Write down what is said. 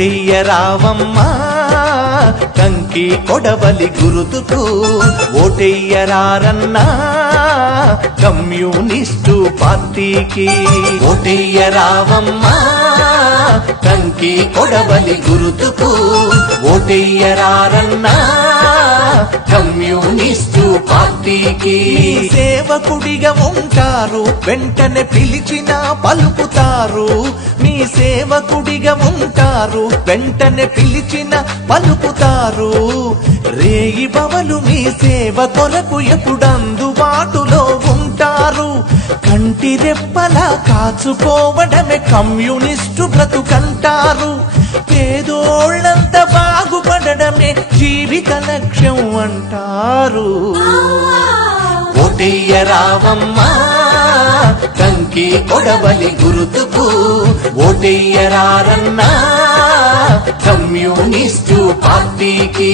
ఓటెయ్య రావమ్మా కంకి కొడవలి గురుతుకు ఓటెయ్య రారన్నా కమ్యూనిస్టు పార్టీకి ఓటెయ్య రావమ్మా కంకి కొడవలి గురుతుకు ఓటెయ్య రారన్నా కమ్యూనిస్టు పార్టీకి సేవకుడిగా ఉంటారు వెంటనే పిలిచిన పలుకుతారు మీ సేవకుడిగా ఉంటారు వెంటనే పిలిచిన పలుకుతారు రేయి బవలు మీ సేవ కొరకు ఎప్పుడందుబాటులో ఉంటారు కంటి రెప్పలా కాచుకోవడమే కమ్యూనిస్టు బ్రతుకంటారు పేదోళ్ళంత బాగుపడడమే జీవిత లక్ష్యం అంటారు ఓటెయ్య రావమ్మా కంకి కొడవలి గురుతుకు ఓటెయ్య రారన్నా కమ్యూనిస్టు పార్టీకి